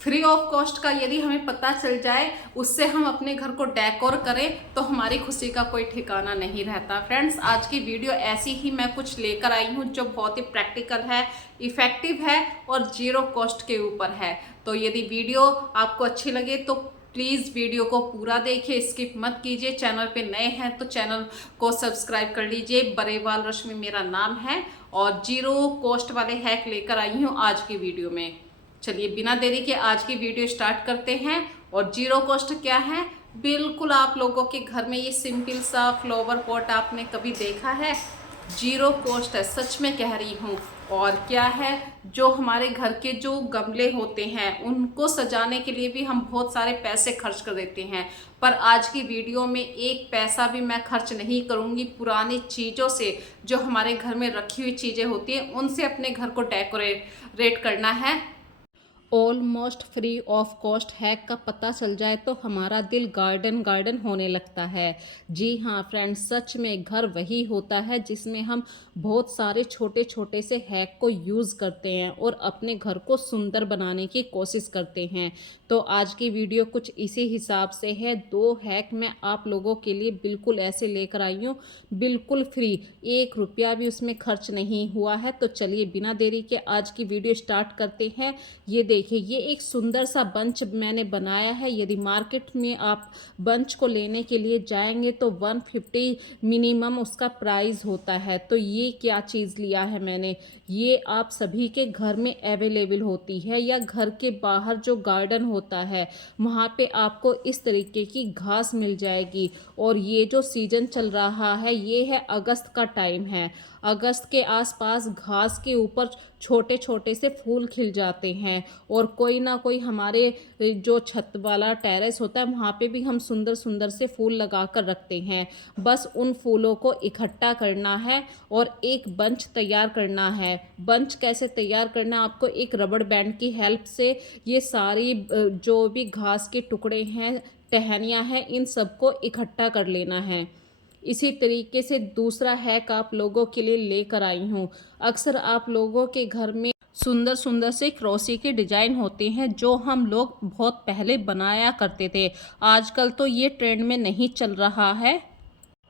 Free of cost का यदि हमें पता चल जाए, उससे हम अपने घर को डेकोर करें तो हमारी खुशी का कोई ठिकाना नहीं रहता। फ्रेंड्स, आज की वीडियो ऐसी ही मैं कुछ लेकर आई हूँ जो बहुत ही प्रैक्टिकल है, इफेक्टिव है और जीरो कॉस्ट के ऊपर है। तो यदि वीडियो आपको अच्छी लगे तो प्लीज़ वीडियो को पूरा देखिए, स्किप मत कीजिए। चैनल पे नए हैं तो चैनल को सब्सक्राइब कर लीजिए। बरेवाल रश्मि मेरा नाम है और जीरो कॉस्ट वाले हैक लेकर आई हूँ आज की वीडियो में। चलिए बिना देरी के आज की वीडियो स्टार्ट करते हैं। और जीरो कॉस्ट क्या है? बिल्कुल आप लोगों के घर में ये सिंपल सा फ्लावर पॉट आपने कभी देखा है? जीरो कॉस्ट है, सच में कह रही हूँ। और क्या है, जो हमारे घर के जो गमले होते हैं उनको सजाने के लिए भी हम बहुत सारे पैसे खर्च कर देते हैं, पर आज की वीडियो में एक पैसा भी मैं खर्च नहीं करूँगी। पुरानी चीज़ों से, जो हमारे घर में रखी हुई चीज़ें होती हैं उनसे अपने घर को डेकोरेट करना है। Almost free of cost hack का पता चल जाए तो हमारा दिल गार्डन गार्डन होने लगता है। जी हाँ फ्रेंड्स, सच में घर वही होता है जिसमें हम बहुत सारे छोटे छोटे से हैक को यूज़ करते हैं और अपने घर को सुंदर बनाने की कोशिश करते हैं। तो आज की वीडियो कुछ इसी हिसाब से है। 2 हैक मैं आप लोगों के लिए बिल्कुल ऐसे लेकर आई हूँ, बिल्कुल फ्री, 1 रुपया भी उसमें खर्च नहीं हुआ है। तो चलिए बिना देरी के आज की वीडियो स्टार्ट करते हैं। ये देखिए, ये एक सुंदर सा बंच मैंने बनाया है। यदि मार्केट में आप बंच को लेने के लिए जाएंगे तो 150 मिनिमम उसका प्राइस होता है। तो ये क्या चीज़ लिया है मैंने, ये आप सभी के घर में अवेलेबल होती है, या घर के बाहर जो गार्डन होता है वहाँ पे आपको इस तरीके की घास मिल जाएगी। और ये जो सीजन चल रहा है ये है अगस्त का टाइम है। अगस्त के आसपास घास के ऊपर छोटे छोटे से फूल खिल जाते हैं और कोई ना कोई हमारे जो छत वाला टेरेस होता है वहाँ पे भी हम सुंदर सुंदर से फूल लगा कर रखते हैं। बस उन फूलों को इकट्ठा करना है और एक बंच तैयार करना है। बंच कैसे तैयार करना, आपको एक रबड़ बैंड की हेल्प से ये सारी जो भी घास के टुकड़े हैं, टहनियाँ हैं, इन सबको इकट्ठा कर लेना है। इसी तरीके से दूसरा हैक आप लोगों के लिए लेकर आई हूँ। अक्सर आप लोगों के घर में सुंदर सुंदर से क्रोशी के डिजाइन होते हैं जो हम लोग बहुत पहले बनाया करते थे। आजकल तो ये ट्रेंड में नहीं चल रहा है,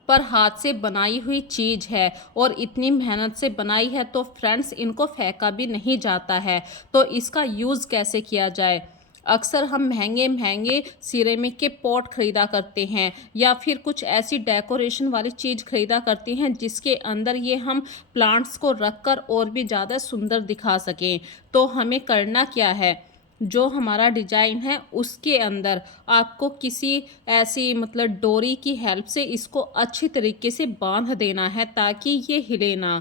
पर हाथ से बनाई हुई चीज़ है और इतनी मेहनत से बनाई है तो फ्रेंड्स इनको फेंका भी नहीं जाता है। तो इसका यूज़ कैसे किया जाए? अक्सर हम महंगे महंगे सिरेमिक के पॉट ख़रीदा करते हैं या फिर कुछ ऐसी डेकोरेशन वाली चीज़ ख़रीदा करते हैं जिसके अंदर ये हम प्लांट्स को रखकर और भी ज़्यादा सुंदर दिखा सकें। तो हमें करना क्या है, जो हमारा डिजाइन है उसके अंदर आपको किसी ऐसी मतलब डोरी की हेल्प से इसको अच्छी तरीके से बांध देना है ताकि ये हिले ना।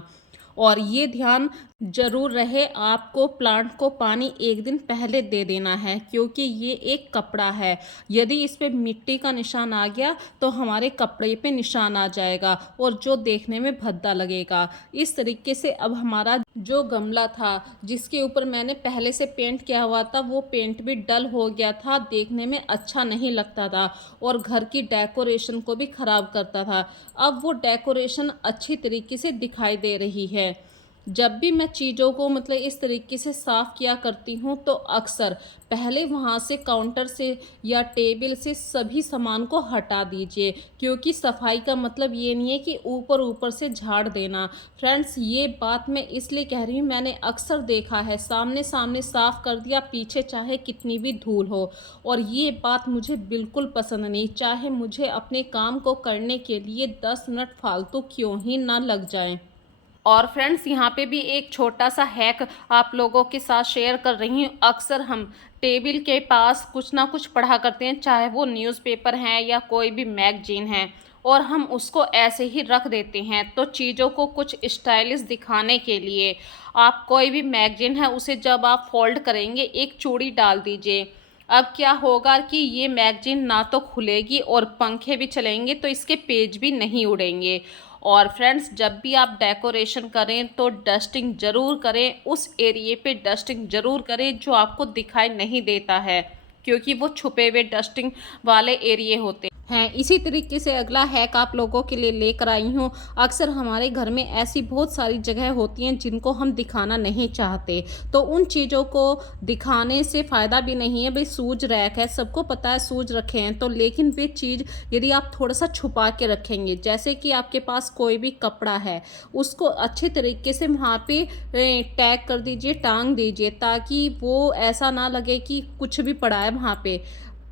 और ये ध्यान जरूर रहे, आपको प्लांट को पानी 1 दिन पहले दे देना है क्योंकि ये एक कपड़ा है। यदि इस पे मिट्टी का निशान आ गया तो हमारे कपड़े पे निशान आ जाएगा और जो देखने में भद्दा लगेगा। इस तरीके से अब हमारा जो गमला था जिसके ऊपर मैंने पहले से पेंट किया हुआ था वो पेंट भी डल हो गया था, देखने में अच्छा नहीं लगता था और घर की डेकोरेशन को भी ख़राब करता था। अब वो डेकोरेशन अच्छी तरीके से दिखाई दे रही है। जब भी मैं चीज़ों को मतलब इस तरीके से साफ़ किया करती हूँ तो अक्सर पहले वहाँ से काउंटर से या टेबल से सभी सामान को हटा दीजिए, क्योंकि सफाई का मतलब ये नहीं है कि ऊपर ऊपर से झाड़ देना। फ्रेंड्स, ये बात मैं इसलिए कह रही हूँ, मैंने अक्सर देखा है, सामने सामने साफ़ कर दिया, पीछे चाहे कितनी भी धूल हो। और ये बात मुझे बिल्कुल पसंद नहीं, चाहे मुझे अपने काम को करने के लिए 10 मिनट फालतू क्यों ही ना लग जाएं। और फ्रेंड्स, यहाँ पे भी एक छोटा सा हैक आप लोगों के साथ शेयर कर रही हूँ। अक्सर हम टेबल के पास कुछ ना कुछ पढ़ा करते हैं, चाहे वो न्यूज़पेपर हैं या कोई भी मैगजीन है, और हम उसको ऐसे ही रख देते हैं। तो चीज़ों को कुछ स्टाइलिश दिखाने के लिए आप कोई भी मैगजीन है उसे जब आप फोल्ड करेंगे एक चूड़ी डाल दीजिए। अब क्या होगा कि ये मैगजीन ना तो खुलेगी और पंखे भी चलेंगे तो इसके पेज भी नहीं उड़ेंगे। और फ्रेंड्स, जब भी आप डेकोरेशन करें तो डस्टिंग ज़रूर करें, उस एरिए पे डस्टिंग ज़रूर करें जो आपको दिखाई नहीं देता है, क्योंकि वो छुपे हुए डस्टिंग वाले एरिए होते हैं। हैं। इसी तरीके से अगला हैक आप लोगों के लिए लेकर आई हूँ। अक्सर हमारे घर में ऐसी बहुत सारी जगह होती हैं जिनको हम दिखाना नहीं चाहते, तो उन चीज़ों को दिखाने से फ़ायदा भी नहीं है। भाई शूज़ रैक है, सबको पता है शूज़ रखे हैं, तो लेकिन वे चीज़ यदि आप थोड़ा सा छुपा के रखेंगे, जैसे कि आपके पास कोई भी कपड़ा है, उसको अच्छे तरीके से वहाँ पे टैग कर दीजिए, टांग दीजिए, ताकि वो ऐसा ना लगे कि कुछ भी पड़ा है वहाँ पे।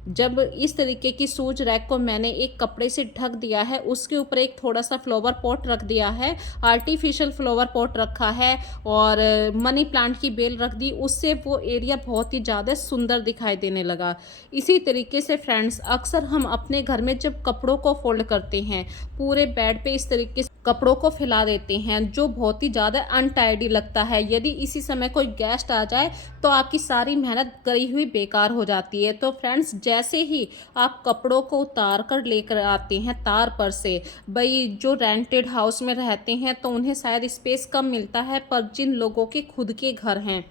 जब इस तरीके की शूज रैक को मैंने एक कपड़े से ढक दिया है, उसके ऊपर एक थोड़ा सा फ्लावर पॉट रख दिया है, आर्टिफिशियल फ्लावर पॉट रखा है और मनी प्लांट की बेल रख दी, उससे वो एरिया बहुत ही ज़्यादा सुंदर दिखाई देने लगा। इसी तरीके से फ्रेंड्स, अक्सर हम अपने घर में जब कपड़ों को फोल्ड करते हैं, पूरे बेड पे इस तरीके से कपड़ों को फैला देते हैं, जो बहुत ही ज़्यादा अनटाइडी लगता है। यदि इसी समय कोई गेस्ट आ जाए तो आपकी सारी मेहनत करी हुई बेकार हो जाती है। तो फ्रेंड्स, जैसे ही आप कपड़ों को उतार कर लेकर आते हैं तार पर से, भाई जो रेंटेड हाउस में रहते हैं तो उन्हें शायद स्पेस कम मिलता है, पर जिन लोगों के खुद के घर हैं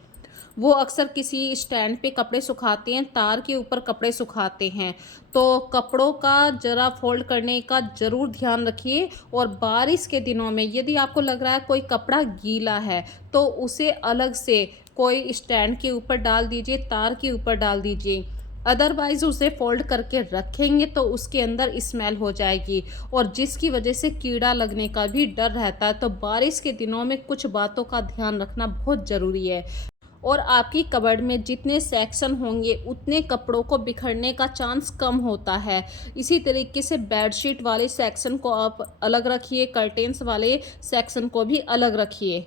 वो अक्सर किसी स्टैंड पे कपड़े सुखाते हैं, तार के ऊपर कपड़े सुखाते हैं। तो कपड़ों का ज़रा फोल्ड करने का ज़रूर ध्यान रखिए। और बारिश के दिनों में यदि आपको लग रहा है कोई कपड़ा गीला है, तो उसे अलग से कोई स्टैंड के ऊपर डाल दीजिए, तार के ऊपर डाल दीजिए। अदरवाइज़ उसे फोल्ड करके रखेंगे तो उसके अंदर स्मेल हो जाएगी, और जिसकी वजह से कीड़ा लगने का भी डर रहता है। तो बारिश के दिनों में कुछ बातों का ध्यान रखना बहुत ज़रूरी है। और आपकी कबर्ड में जितने सेक्शन होंगे उतने कपड़ों को बिखरने का चांस कम होता है। इसी तरीके से बेडशीट वाले सेक्शन को आप अलग रखिए, कर्टेन्स वाले सेक्शन को भी अलग रखिए।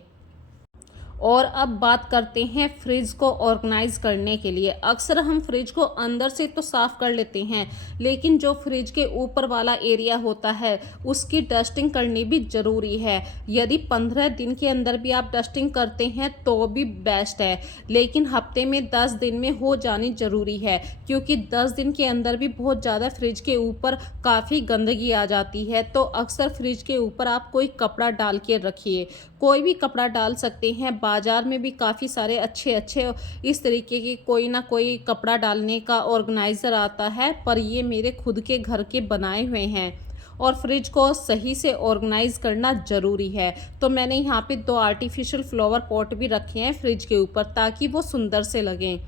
और अब बात करते हैं फ्रिज को ऑर्गेनाइज करने के लिए। अक्सर हम फ्रिज को अंदर से तो साफ़ कर लेते हैं, लेकिन जो फ्रिज के ऊपर वाला एरिया होता है उसकी डस्टिंग करनी भी ज़रूरी है। यदि 15 दिन के अंदर भी आप डस्टिंग करते हैं तो भी बेस्ट है, लेकिन हफ्ते में 10 दिन में हो जानी ज़रूरी है, क्योंकि 10 दिन के अंदर भी बहुत ज़्यादा फ्रिज के ऊपर काफ़ी गंदगी आ जाती है। तो अक्सर फ्रिज के ऊपर आप कोई कपड़ा डाल के रखिए, कोई भी कपड़ा डाल सकते हैं। बाज़ार में भी काफ़ी सारे अच्छे अच्छे इस तरीके के कोई ना कोई कपड़ा डालने का ऑर्गेनाइज़र आता है, पर ये मेरे खुद के घर के बनाए हुए हैं। और फ्रिज को सही से ऑर्गेनाइज करना ज़रूरी है। तो मैंने यहाँ पे 2 आर्टिफिशियल फ्लावर पॉट भी रखे हैं फ्रिज के ऊपर, ताकि वो सुंदर से लगें।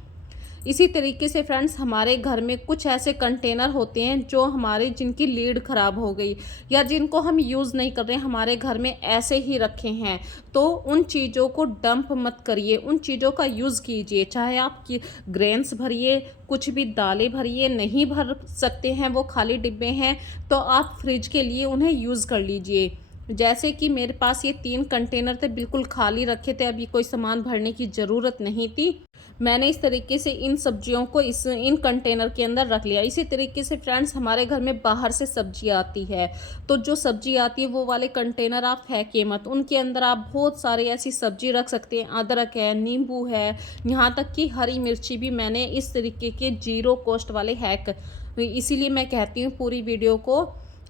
इसी तरीके से फ्रेंड्स, हमारे घर में कुछ ऐसे कंटेनर होते हैं जो हमारे जिनकी लीड ख़राब हो गई या जिनको हम यूज़ नहीं कर रहे हैं, हमारे घर में ऐसे ही रखे हैं, तो उन चीज़ों को डंप मत करिए, उन चीज़ों का यूज़ कीजिए। चाहे आप ग्रेन्स भरिए, कुछ भी दालें भरिए, नहीं भर सकते हैं, वो खाली डिब्बे हैं, तो आप फ्रिज के लिए उन्हें यूज़ कर लीजिए। जैसे कि मेरे पास ये 3 कंटेनर थे, बिल्कुल खाली रखे थे, अभी कोई सामान भरने की ज़रूरत नहीं थी। मैंने इस तरीके से इन सब्जियों को इन कंटेनर के अंदर रख लिया। इसी तरीके से फ्रेंड्स, हमारे घर में बाहर से सब्जी आती है, तो जो सब्जी आती है वो वाले कंटेनर आप फेंकिए मत। उनके अंदर आप बहुत सारी ऐसी सब्जी रख सकते हैं, अदरक है, नींबू है, यहाँ तक कि हरी मिर्ची भी। मैंने इस तरीके के जीरो कॉस्ट वाले हैक, इसीलिए मैं कहती हूँ पूरी वीडियो को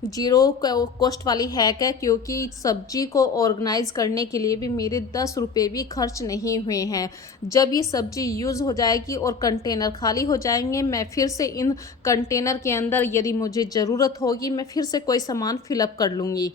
जीरो कॉस्ट वाली हैक है, क्योंकि सब्जी को ऑर्गेनाइज करने के लिए भी मेरे 10 रुपये भी खर्च नहीं हुए हैं। जब ये सब्जी यूज़ हो जाएगी और कंटेनर खाली हो जाएंगे, मैं फिर से इन कंटेनर के अंदर यदि मुझे ज़रूरत होगी मैं फिर से कोई सामान फिलअप कर लूँगी।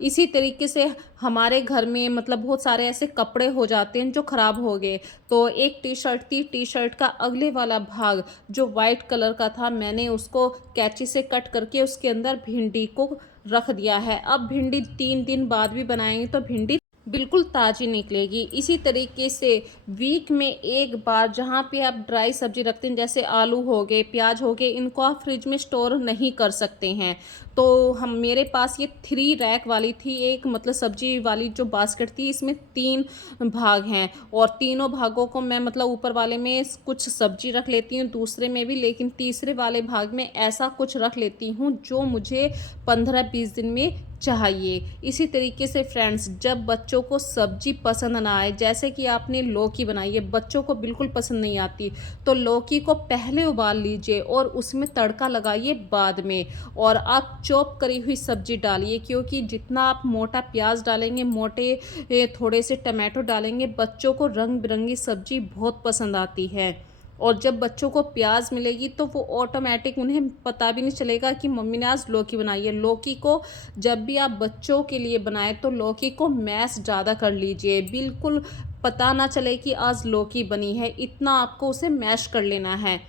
इसी तरीके से हमारे घर में मतलब बहुत सारे ऐसे कपड़े हो जाते हैं जो ख़राब हो गए। तो एक टी शर्ट थी, टी शर्ट का अगले वाला भाग जो वाइट कलर का था, मैंने उसको कैंची से कट करके उसके अंदर भिंडी को रख दिया है। अब भिंडी 3 दिन बाद भी बनाएंगे तो भिंडी बिल्कुल ताज़ी निकलेगी। इसी तरीके से वीक में एक बार जहाँ पे आप ड्राई सब्ज़ी रखते हैं, जैसे आलू हो गए, प्याज हो गए, इनको आप फ्रिज में स्टोर नहीं कर सकते हैं। तो हम मेरे पास ये 3 रैक वाली थी, एक मतलब सब्जी वाली जो बास्केट थी, इसमें 3 भाग हैं, और तीनों भागों को मैं मतलब ऊपर वाले में कुछ सब्जी रख लेती हूँ, दूसरे में भी, लेकिन तीसरे वाले भाग में ऐसा कुछ रख लेती हूँ जो मुझे 15-20 दिन में चाहिए। इसी तरीके से फ्रेंड्स, जब बच्चों को सब्जी पसंद ना आए, जैसे कि आपने लौकी बनाई है, बच्चों को बिल्कुल पसंद नहीं आती, तो लौकी को पहले उबाल लीजिए और उसमें तड़का लगाइए बाद में, और आप चॉप करी हुई सब्जी डालिए, क्योंकि जितना आप मोटा प्याज डालेंगे, मोटे थोड़े से टमाटो डालेंगे, बच्चों को रंग बिरंगी सब्जी बहुत पसंद आती है। और जब बच्चों को प्याज मिलेगी तो वो ऑटोमेटिक उन्हें पता भी नहीं चलेगा कि मम्मी ने आज लौकी बनाई है। लौकी को जब भी आप बच्चों के लिए बनाएं तो लौकी को मैश ज़्यादा कर लीजिए, बिल्कुल पता ना चले कि आज लौकी बनी है, इतना आपको उसे मैश कर लेना है।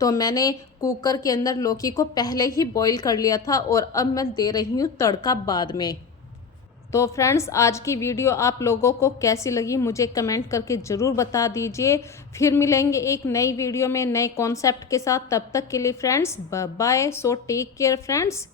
तो मैंने कुकर के अंदर लौकी को पहले ही बॉईल कर लिया था और अब मैं दे रही हूँ तड़का बाद में। तो फ्रेंड्स, आज की वीडियो आप लोगों को कैसी लगी मुझे कमेंट करके ज़रूर बता दीजिए। फिर मिलेंगे एक नई वीडियो में नए कॉन्सेप्ट के साथ। तब तक के लिए friends bye bye. So take care friends.